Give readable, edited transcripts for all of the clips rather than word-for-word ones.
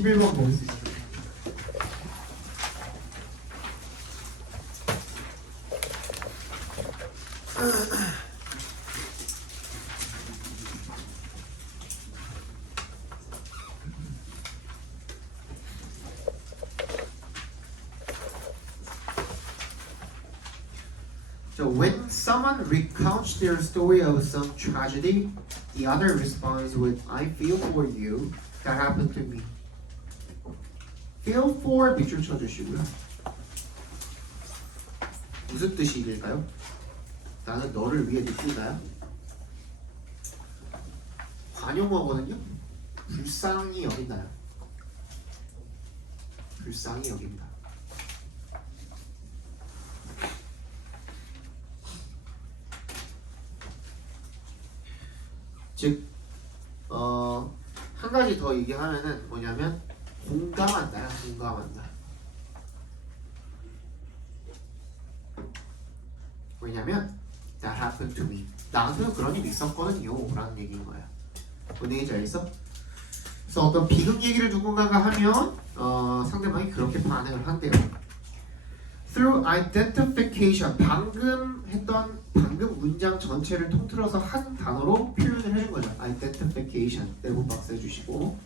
11번 볼 수 있어요. So when someone recounts their story of some tragedy, the other responds with "I feel for you. That happened to me." Feel for 밑줄 쳐주시고요. 무슨 뜻일까요? 나는 너를 위해 느끼나요? 관용어거든요. 불쌍히 여긴다요. 불쌍히 여긴다. 즉, 한 가지 더 얘기하면은 뭐냐면 공감한다, 공감한다. 왜냐면 that happened to me. 나한테도 그런 일이 있었거든요, 라는 얘기인 거야. 뭔 얘기인지 알겠어? 그래서 어떤 비극 얘기를 누군가가 하면 상대방이 그렇게 반응을 한대요. Through identification, 방금 문장 전체를 통틀어서 한 단어로 표현을 해준 거죠. identification. 내부 박스 해주시고.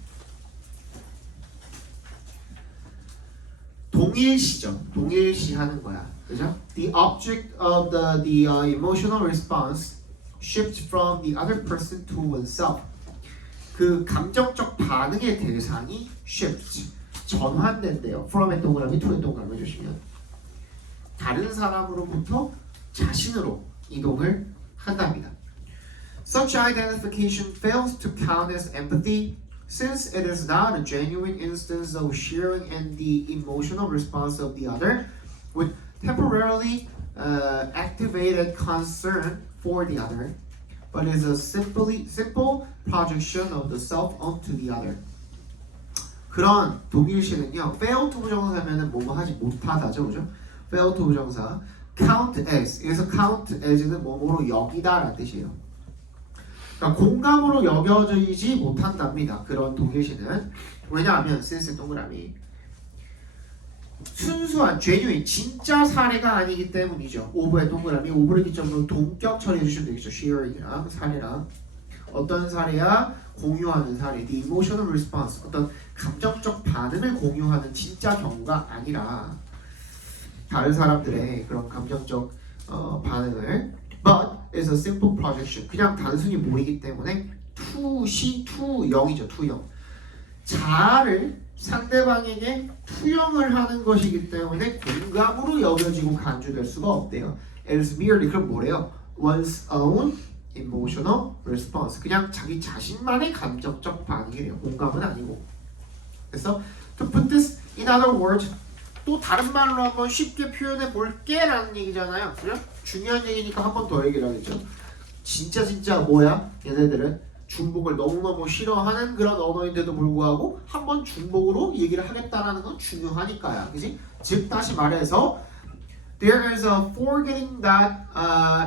동일시죠. 동일시 하는 거야. 그죠? The object of the emotional response shifts from the other person to oneself. 그 감정적 반응의 대상이 shift, 전환된대요. from의 동그라미, to의 동그라미 해주시면 다른 사람으로부터 자신으로 이동을 한답니다. Such identification fails to count as empathy since it is not a genuine instance of sharing in the emotional response of the other with temporarily activated concern for the other, but is a simple projection of the self onto the other. 그런 독일시는요, fail to 부정사면은 뭐뭐 하지 못하다죠, 그죠? fail to 부정사, count as. 여기서 count as는 뭐뭐로 여기다라는 뜻이에요. 그러니까 공감으로 여겨지지 못한답니다. 그런 독일시는. 왜냐하면 since 동그라미 순수한 genuine 진짜 사례가 아니기 때문이죠. 오브의 동그라미 오브를 기점으로 동격 처리해 주시면 되겠죠. sharing이랑 사례랑 어떤 사례야? 공유하는 사례. The emotional response 어떤 감정적 반응을 공유하는 진짜 경우가 아니라 다른 사람들의 그런 감정적 반응을 but is a simple projection 그냥 단순히 모이기 때문에 투시 투영이죠. 투영 자아를 상대방에게 투영을 하는 것이기 때문에 공감으로 여겨지고 간주될 수가 없대요. It is merely 그럼 뭐래요? One's own emotional response 그냥 자기 자신만의 감정적 반응이래요. 공감은 아니고. 그래서 to put this in other words 또 다른 말로 한번 쉽게 표현해 볼게 라는 얘기잖아요. 그죠? 중요한 얘기니까 한 번 더 얘기를 하겠죠. 진짜 뭐야? 얘네들은 중복을 너무너무 싫어하는 그런 언어인데도 불구하고 한 번 중복으로 얘기를 하겠다라는 건 중요하니까요. 그지? 즉 다시 말해서 There is a forgetting that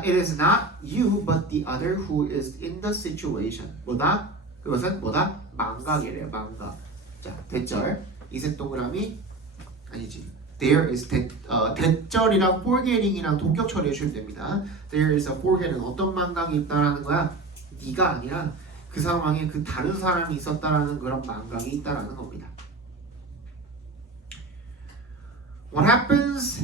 it is not you but the other who is in the situation. 뭐다? 그것은 뭐다? 망각이래요. 망각. 자, 대절. 이색 동그라미 아니지. There is 대절이랑 forgetting이랑 동격 처리해 주시면 됩니다. There is a forgetting 어떤 망각이 있다라는 거야? 네가 아니라 그 상황에 그 다른 사람이 있었다라는 그런 망각이 있다라는 겁니다. What happens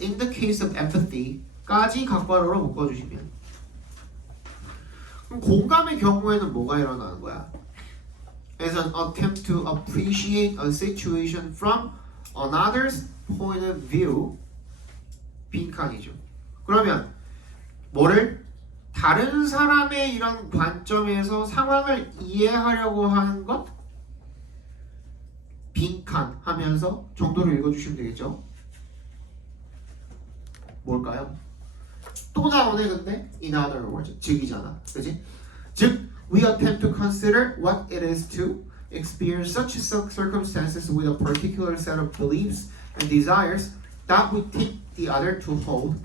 in the case of empathy까지 각괄호로 묶어주시면 그럼 공감의 경우에는 뭐가 일어나는 거야? As an attempt to appreciate a situation from another's point of view 빈칸이죠. 그러면 뭐를? 다른 사람의 이런 관점에서 상황을 이해하려고 하는 것? 빈칸 하면서 정도를 읽어주시면 되겠죠. 뭘까요? 또 나오네 근데 in other words 즉이잖아. 그치? 즉 we attempt to consider what it is to experience such circumstances with a particular set of beliefs and desires that we take the other to hold,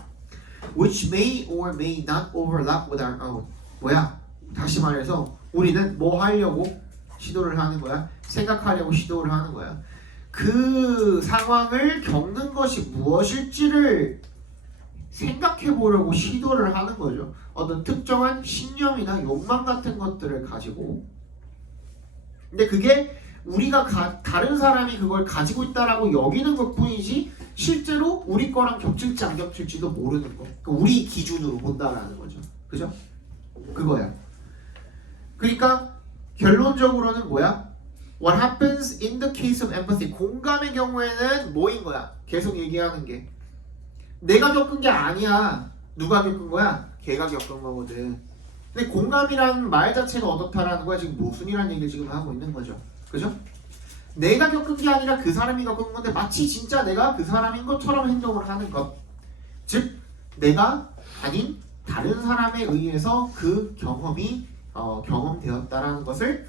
which may or may not overlap with our own. 뭐야? 다시 말해서 우리는 뭐 하려고 시도를 하는 거야? 생각하려고 시도를 하는 거야. 그 상황을 겪는 것이 무엇일지를 생각해 보려고 시도를 하는 거죠. 어떤 특정한 신념이나 욕망 같은 것들을 가지고. 근데 그게 우리가 다른 사람이 그걸 가지고 있다라고 여기는 것뿐이지 실제로 우리 거랑 겹칠지 안 겹칠지도 모르는 거. 그러니까 우리 기준으로 본다라는 거죠. 그죠? 그거야. 그러니까 결론적으로는 뭐야? What happens in the case of empathy? 공감의 경우에는 뭐인 거야? 계속 얘기하는 게 내가 겪은 게 아니야. 누가 겪은 거야? 걔가 겪은 거거든. 근데 공감이라는 말 자체가 어떻다라는 거야? 지금 모순이라는 얘기를 지금 하고 있는 거죠. 그죠? 내가 겪은 게 아니라 그 사람이 겪은 건데 마치 진짜 내가 그 사람인 것처럼 행동을 하는 것. 즉 내가 아닌 다른 사람에 의해서 그 경험이 경험되었다라는 것을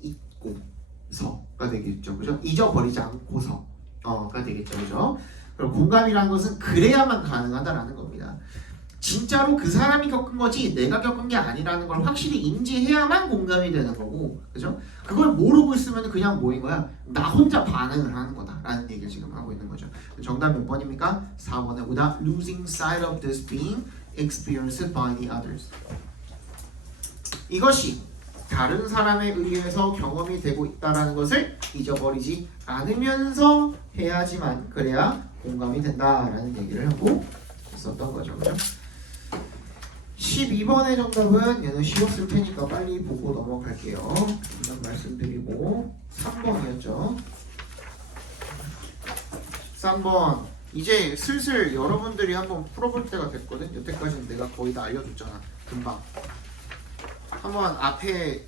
잊고서가 되겠죠. 그죠? 잊어버리지 않고서가 되겠죠. 그죠? 그럼 공감이라는 것은 그래야만 가능하다라는 겁니다. 진짜로 그 사람이 겪은 거지 내가 겪은 게 아니라는 걸 확실히 인지해야만 공감이 되는 거고, 그죠? 그걸 모르고 있으면 그냥 뭐인 거야? 나 혼자 반응을 하는 거다라는 얘기를 지금 하고 있는 거죠. 정답 몇 번입니까? 4번에 without losing sight of this being experienced by the others. 이것이 다른 사람에 의해서 경험이 되고 있다는 것을 잊어버리지 않으면서 해야지만 그래야 공감이 된다라는 얘기를 하고 있었던 거죠. 그죠? 12번의 정답은 얘는 쉬웠을 테니까 빨리 보고 넘어갈게요. 정답 말씀드리고 3번이었죠. 3번 이제 슬슬 여러분들이 한번 풀어볼 때가 됐거든. 여태까지는 내가 거의 다 알려줬잖아. 금방 한번 앞에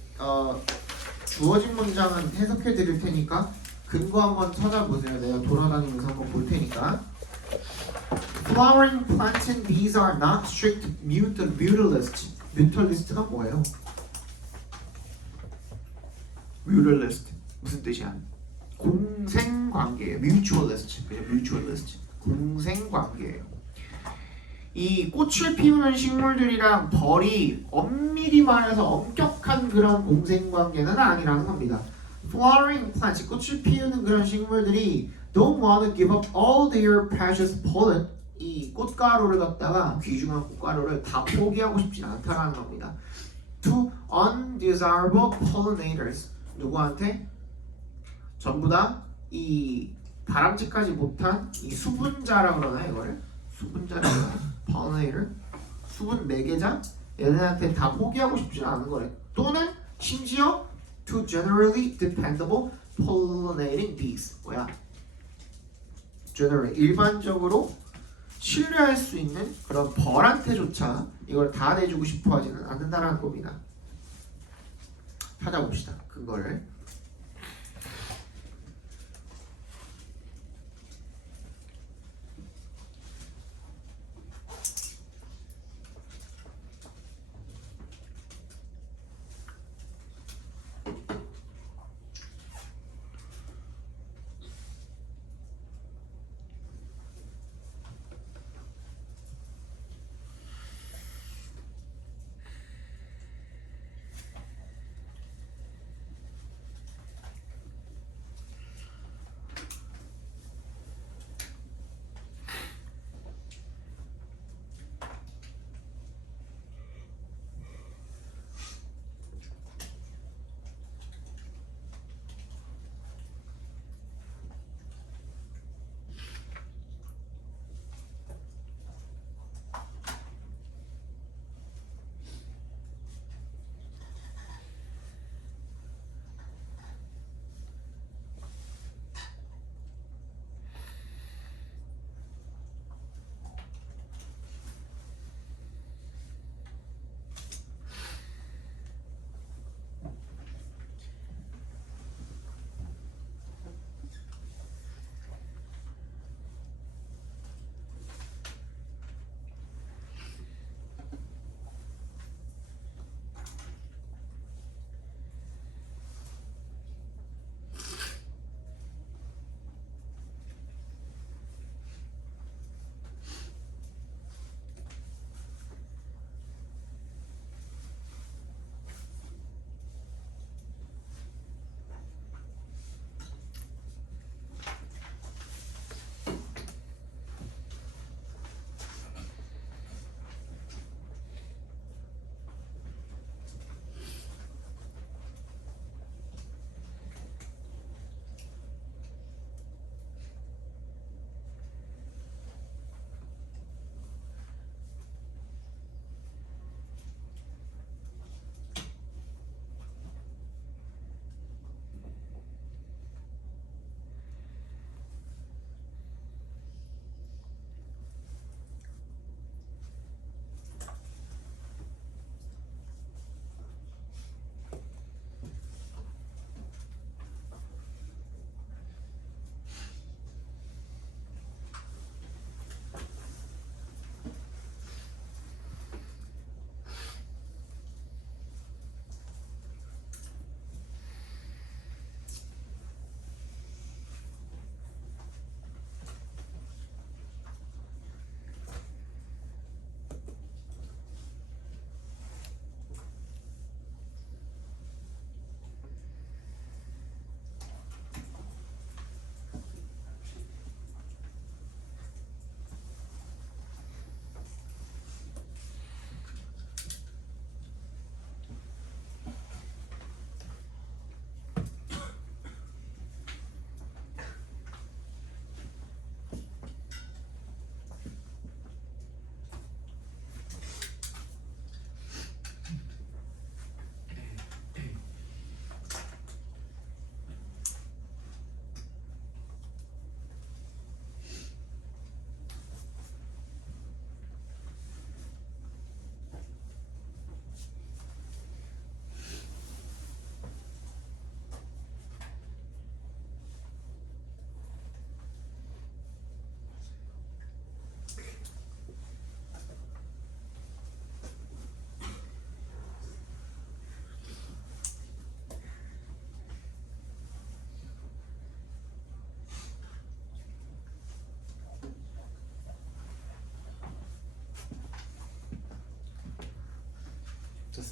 주어진 문장은 해석해 드릴 테니까 근거 한번 찾아보세요. 내가 돌아다니면서 한번 볼 테니까. Flowering plants and bees are not strict mutualists. mutualist가 뭐예요? mutualist 무슨 뜻이야? 공생관계예요. mutualist. 그죠? mutualist. 공생관계예요. 이 꽃을 피우는 식물들이랑 벌이 엄밀히 말해서 엄격한 그런 공생관계는 아니라는 겁니다. Flowering plants, 꽃을 피우는 그런 식물들이 don't want to give up all their precious pollen, 이 꽃가루를 갖다가 귀중한 꽃가루를 다 포기하고 싶지 않다라는 겁니다. To undesirable pollinators, 누구한테? 전부 다 이 바람직하지 못한 이 수분자라 그러나 이거를? 수분자라 그러나? pollinator? 수분 매개자? 얘네한테 다 포기하고 싶지 않은 거래. 또는 심지어 to generally dependable pollinating bees. 뭐야? generally 일반적으로 신뢰할 수 있는 그런 벌한테조차 이걸 다 내주고 싶어 하지는 않는다라는 겁니다. 찾아봅시다. 그거를.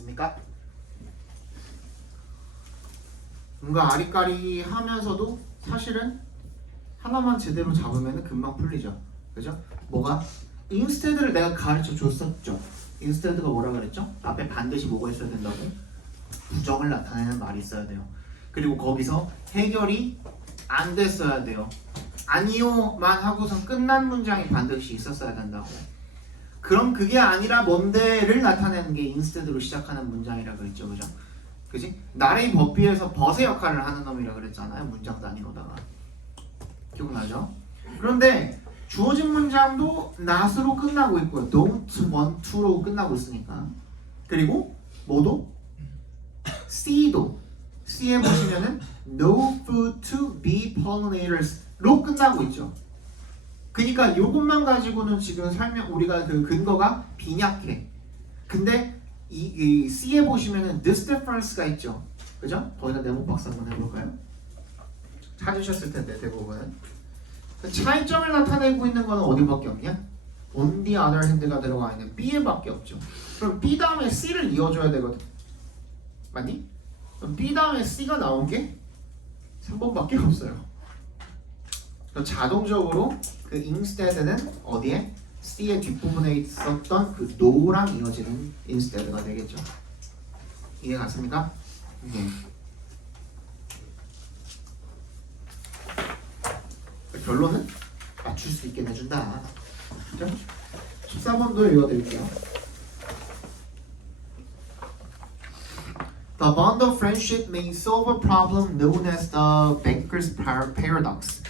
됐습니까? 뭔가 아리까리 하면서도 사실은 하나만 제대로 잡으면 금방 풀리죠. 그죠? 뭐가? instead를 내가 가르쳐 줬었죠. instead가 뭐라 그랬죠? 앞에 반드시 뭐가 있어야 된다고? 부정을 나타내는 말이 있어야 돼요. 그리고 거기서 해결이 안 됐어야 돼요. 아니요만 하고서 끝난 문장이 반드시 있었어야 된다고. 그럼 그게 아니라 뭔데를 나타내는 게 instead로 시작하는 문장이라 그랬죠. 그죠? 그지? 나레이 버피에서 벗의 역할을 하는 놈이라 그랬잖아요. 문장 단위로다가. 기억나죠? 그런데 주어진 문장도 not으로 끝나고 있고요. don't want to로 끝나고 있으니까. 그리고 뭐도? C도 C에 보시면은 no food to be pollinators로 끝나고 있죠. 그러니까 이것만 가지고는 지금 우리가 그 근거가 빈약해. 근데 이 C에 보시면은 this difference가 있죠. 그죠? 거기다 네모 박스 한번 해볼까요? 찾으셨을 텐데 대부분은 차이점을 나타내고 있는 거는 어디밖에 없냐? on the other hand가 들어가 있는 B에 밖에 없죠. 그럼 B 다음에 C를 이어줘야 되거든. 맞니? 그럼 B 다음에 C가 나온 게 3번밖에 없어요. 그럼 자동적으로 그 instead는 어디에? C의 뒷부분에 있었던 그 no랑 이어지는 instead가 되겠죠. 이해 갔습니까? 네. 결론은 맞출 수 있게 해준다. 그죠? 14번도 읽어드릴게요. The bond of friendship may solve a problem known as the banker's paradox.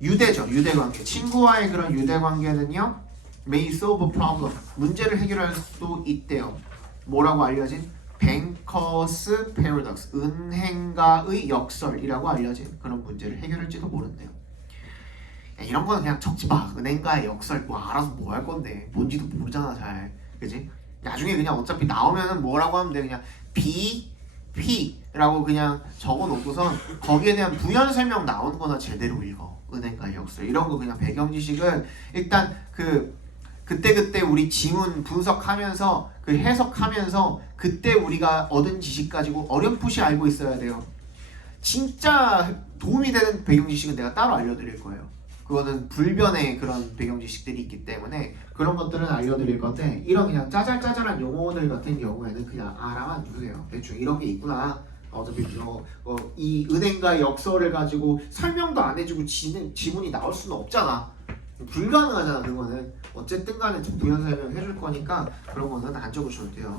유대죠. 유대관계. 친구와의 그런 유대관계는요. may solve a problem. 문제를 해결할 수도 있대요. 뭐라고 알려진? banker's paradox. 은행가의 역설이라고 알려진 그런 문제를 해결할지도 모른대요. 야, 이런 거는 그냥 적지 마. 은행가의 역설 뭐 알아서 뭐 할 건데. 뭔지도 모르잖아 잘. 그지? 나중에 그냥 어차피 나오면은 뭐라고 하면 돼. 그냥 BP라고 그냥 적어놓고선 거기에 대한 부연 설명 나오는 거나 제대로 읽어. 은행가의 역설 이런 거 그냥 배경 지식은 일단 그때 우리 지문 분석하면서 그 해석하면서 그때 우리가 얻은 지식 가지고 어렴풋이 알고 있어야 돼요. 진짜 도움이 되는 배경 지식은 내가 따로 알려드릴 거예요. 그거는 불변의 그런 배경 지식들이 있기 때문에 그런 것들은 알려드릴 건데 이런 그냥 짜잘짜잘한 용어들 같은 경우에는 그냥 알아만 두세요. 대충 이런 게 있구나. 어차피 이 은행가의 역설을 가지고 설명도 안 해주고 지문이 나올 수는 없잖아. 불가능하잖아 그거는. 어쨌든 간에 부연 설명 해줄 거니까 그런 거는 안 적으셔도 돼요.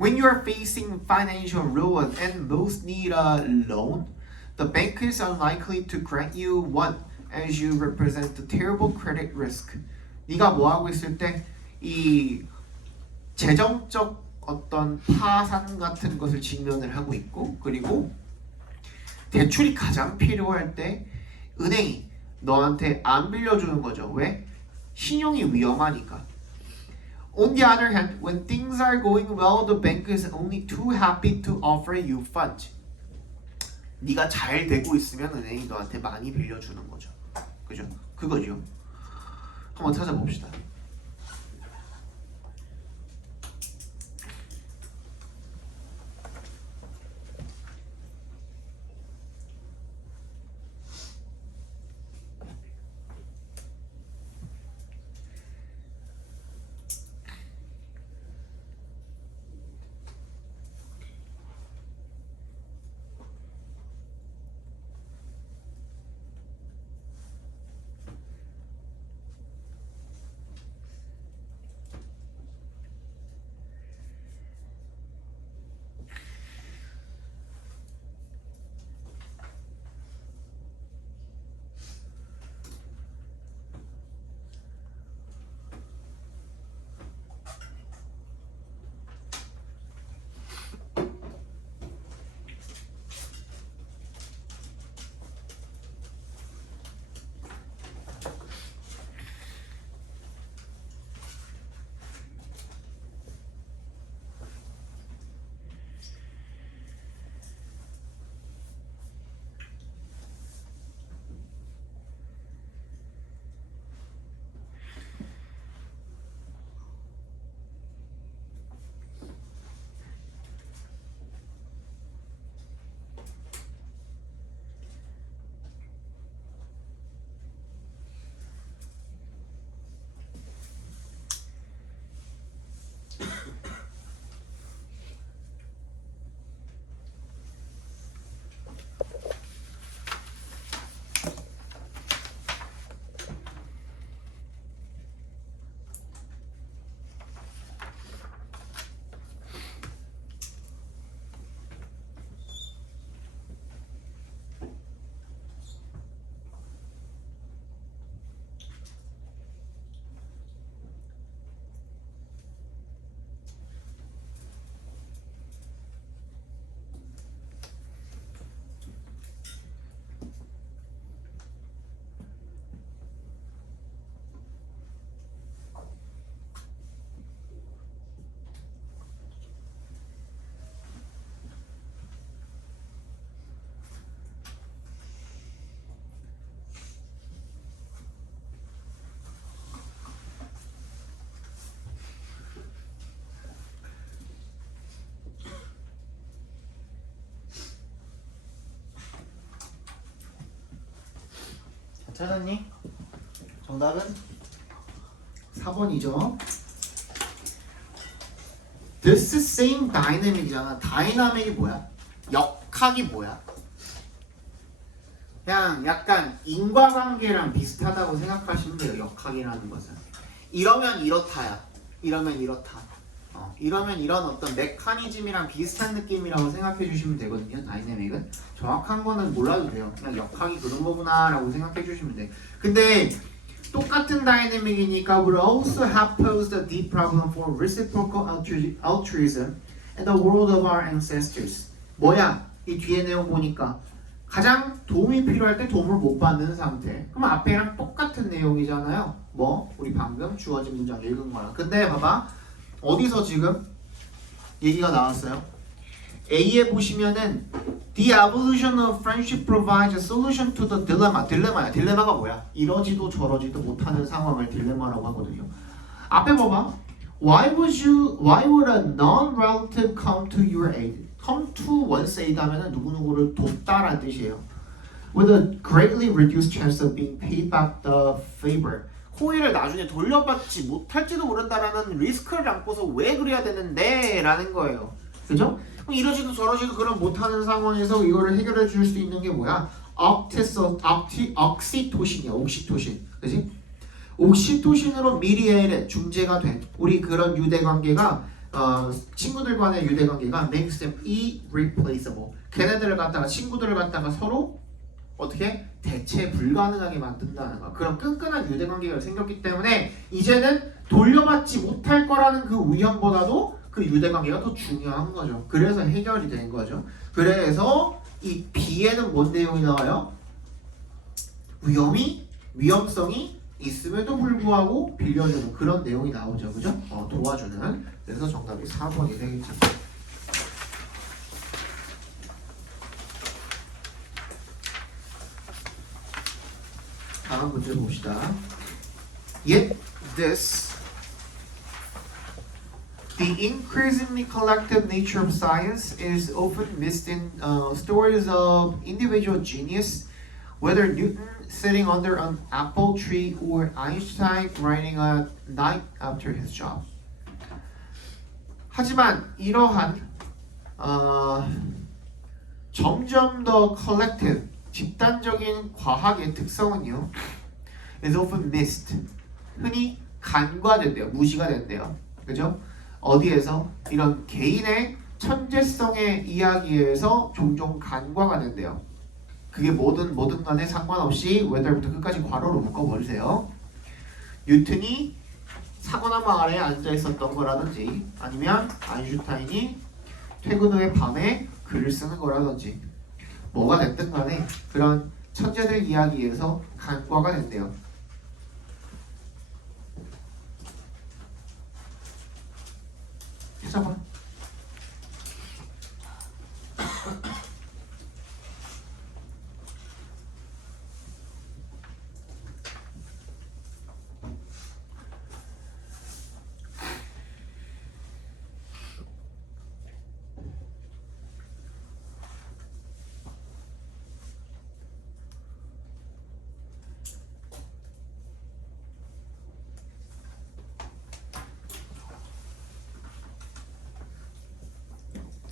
When you are facing financial ruin and most need a loan, the bankers are likely to grant you one as you represent the terrible credit risk. 네가 뭐 하고 있을 때 이 재정적 어떤 파산 같은 것을 직면을 하고 있고 그리고 대출이 가장 필요할 때 은행이 너한테 안 빌려주는 거죠. 왜? 신용이 위험하니까. On the other hand, when things are going well, the bank is only too happy to offer you funds. 네가 잘 되고 있으면 은행이 너한테 많이 빌려주는 거죠. 그죠? 그거죠. 한번 찾아봅시다. 찾았니? 정답은? 4번이죠. This same dynamic이잖아. 다이나믹이 뭐야? 역학이 뭐야? 그냥 약간 인과관계랑 비슷하다고 생각하시면 돼요. 역학이라는 것은. 이러면 이렇다야. 이러면 이렇다. 이러면 이런 어떤 메커니즘이랑 비슷한 느낌이라고 생각해 주시면 되거든요. 다이내믹은. 정확한 거는 몰라도 돼요. 그냥 역학이 그런 거구나 라고 생각해 주시면 돼. 근데 똑같은 다이내믹이니까 we'll also have posed a deep problem for reciprocal altruism in the world of our ancestors. 뭐야? 이 뒤에 내용 보니까 가장 도움이 필요할 때 도움을 못 받는 상태. 그럼 앞에랑 똑같은 내용이잖아요. 뭐? 우리 방금 주어진 문장 읽은 거랑. 근데 봐봐. 어디서 지금 얘기가 나왔어요? A에 보시면은 The evolution of friendship provides a solution to the dilemma. 딜레마야. 딜레마가 뭐야? 이러지도 저러지도 못하는 상황을 딜레마라고 하거든요. 앞에 봐봐. Why would a non-relative come to your aid? Come to one's aid 하면은 누구누구를 돕다라는 뜻이에요. With a greatly reduced chance of being paid back the favor. 호의를 나중에 돌려받지 못할지도 모른다라는 리스크를 안고서 왜 그래야 되는데? 라는 거예요. 그죠? 그럼 이러지도 저러지도 그런 못하는 상황에서 이거를 해결해 줄 수 있는 게 뭐야? 옥시토신이야. 옥시토신. 그지? 옥시토신으로 미리엘의 중재가 된 우리 그런 유대관계가 친구들 간의 유대관계가 makes them irreplaceable. 걔네들을 갖다가 친구들을 갖다가 서로 어떻게 대체 불가능하게 만든다는 거야. 그런 끈끈한 유대관계가 생겼기 때문에 이제는 돌려받지 못할 거라는 그 위험보다도 그 유대관계가 더 중요한 거죠. 그래서 해결이 된 거죠. 그래서 이 B에는 뭔 내용이 나와요? 위험성이 있음에도 불구하고 빌려주는 그런 내용이 나오죠. 그죠? 도와주는. 그래서 정답이 4번이 되겠죠. 다음 문제 봅시다. Yet the increasingly collective nature of science is often missed in stories of individual genius, whether Newton sitting under an apple tree or Einstein writing a night after his job. 하지만 이러한 점점 더 collective, 집단적인 과학의 특성은요, is often missed. 흔히 간과된대요. 무시가 된대요. 그죠? 어디에서? 이런 개인의 천재성의 이야기에서 종종 간과가 된대요. 그게 뭐든 간에 상관없이 whether부터 끝까지 괄호로 묶어버리세요. 뉴턴이 사과나무 아래에 앉아 있었던 거라든지 아니면 아인슈타인이 퇴근 후에 밤에 글을 쓰는 거라든지 뭐가 됐든 간에 그런 천재들 이야기에서 간과가 된대요. 찾아봐.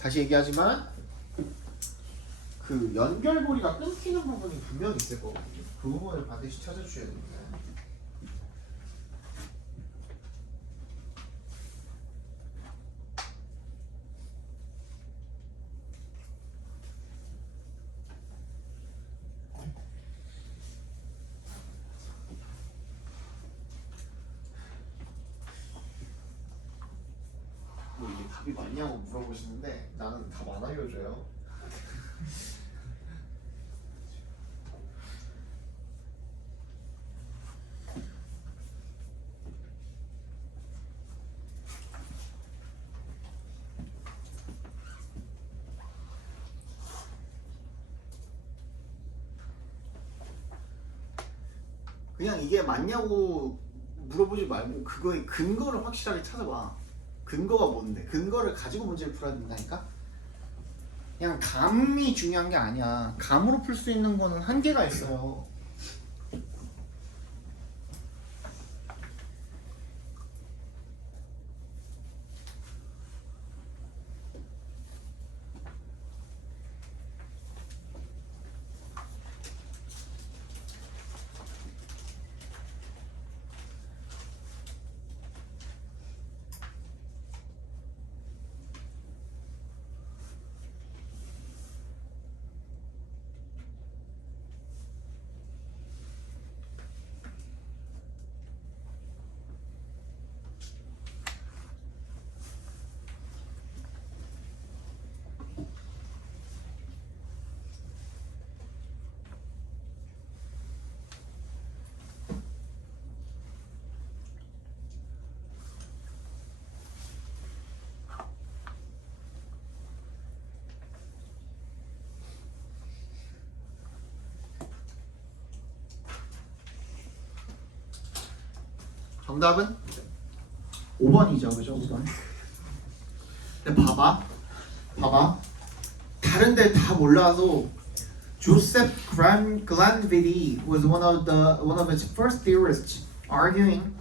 다시 얘기하지만 그 연결고리가 끊기는 부분이 분명히 있을 거거든요. 그 부분을 반드시 찾아주셔야 됩니다. 뭐 이게 답이 맞냐고 물어보시는데 나는 답 안 알려줘요. 그냥 이게 맞냐고 물어보지 말고 그거의 근거를 확실하게 찾아봐. 근거가 뭔데? 근거를 가지고 문제를 풀어야 된다니까? 그냥 감이 중요한 게 아니야. 감으로 풀 수 있는 거는 한계가 있어요. 정답은 5번이죠. 그죠? 5번. 근데 봐봐. 다른 데 다 몰라도 Joseph Glanville was one of its first theorists arguing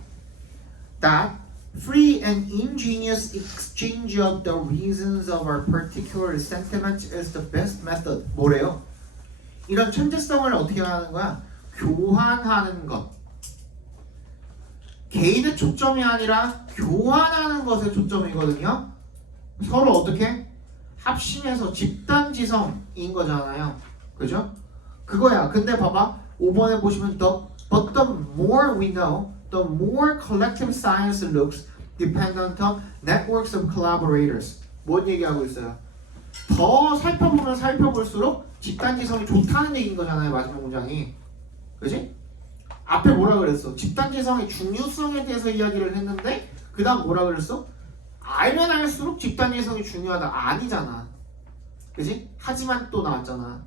that free and ingenious exchange of the reasons of our particular sentiment is the best method. 뭐래요? 이런 천재성을 어떻게 하는 거야? 교환하는 것. 개인의 초점이 아니라 교환하는 것에 초점이거든요. 서로 어떻게? 합심해서 집단지성인 거잖아요. 그죠? 그거야. 근데 봐봐. 5번에 보시면 but the more we know, the more collective science looks dependent on networks of collaborators. 뭔 얘기하고 있어요? 더 살펴보면 살펴볼수록 집단지성이 좋다는 얘기인 거잖아요. 마지막 문장이. 그지? 앞에 뭐라 그랬어? 집단지성의 중요성에 대해서 이야기를 했는데 그 다음 뭐라 그랬어? 알면 알수록 집단지성이 중요하다. 아니잖아. 그지? 하지만 또 나왔잖아.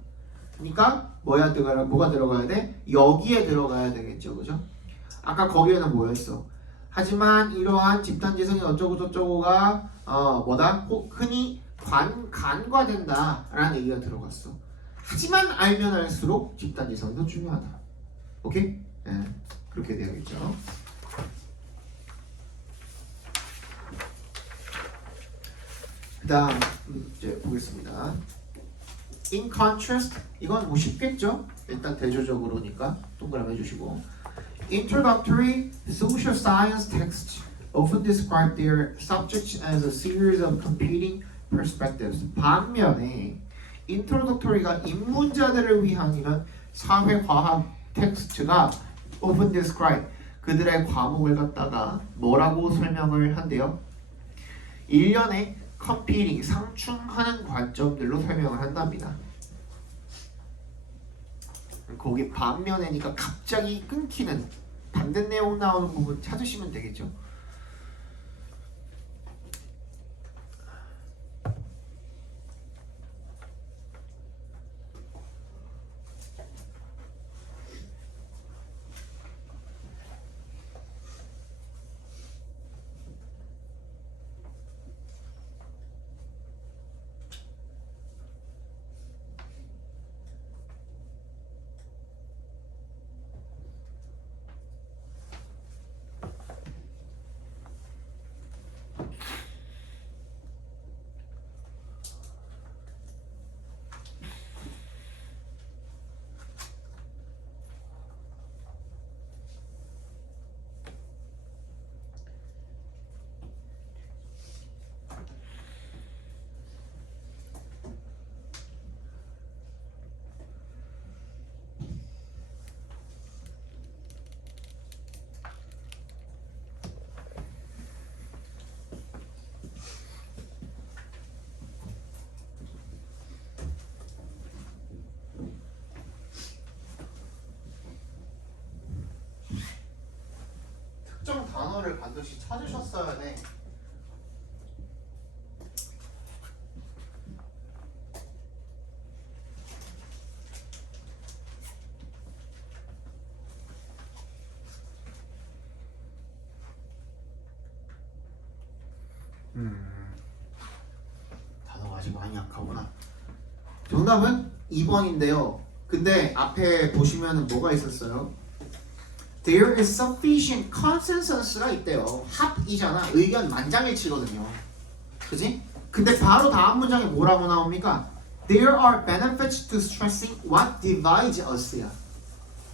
그러니까 뭐가 들어가야 돼? 여기에 들어가야 되겠죠. 그죠? 아까 거기에는 뭐였어? 하지만 이러한 집단지성이 어쩌고 저쩌고가 흔히 간과된다 라는 얘기가 들어갔어. 하지만 알면 알수록 집단지성이 더 중요하다. 오케이? 네, 그렇게 되어있죠. 그 다음 이제 보겠습니다. In contrast, 이건 뭐 쉽겠죠? 일단 대조적으로니까 동그라미 해주시고. Introductory social science texts often describe their subjects as a series of competing perspectives. 반면에 introductory가 입문자들을 위한 이런 사회과학 텍스트가 often describe 그들의 과목을 갖다가 뭐라고 설명을 한대요? 일련의 competing 상충하는 관점들로 설명을 한답니다. 거기 반면에니까 갑자기 끊기는 반대 내용 나오는 부분 찾으시면 되겠죠. 특정 단어를 반드시 찾으셨어야 돼. 단어가 아직 많이 약하구나. 정답은 2번인데요. 근데 앞에 보시면 뭐가 있었어요? There is sufficient consensus가 있대요. 합이잖아. 의견 만장일치거든요. 그지? 근데 바로 다음 문장에 뭐라고 나옵니까? There are benefits to stressing what divides us야.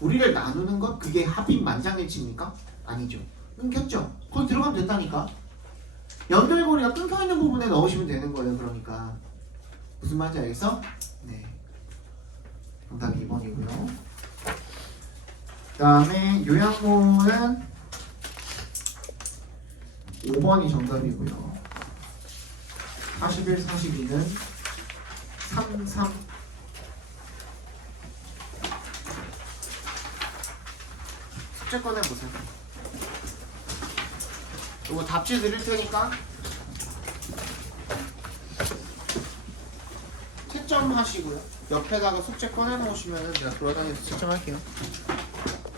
우리를 나누는 것 그게 합이 만장일치입니까? 아니죠. 끊겼죠? 거기 들어가면 된다니까. 연결고리가 끊겨있는 부분에 넣으시면 되는 거예요. 그러니까 무슨 말인지 알겠어? 네. 정답이 2번이고요. 그 다음에 요양문은 5번이 정답이고요. 41, 42는 3, 3. 숙제 꺼내보세요. 이거 답지 드릴 테니까 채점하시고요. 옆에다가 숙제 꺼내놓으시면 제가 돌아다니면서 채점할게요.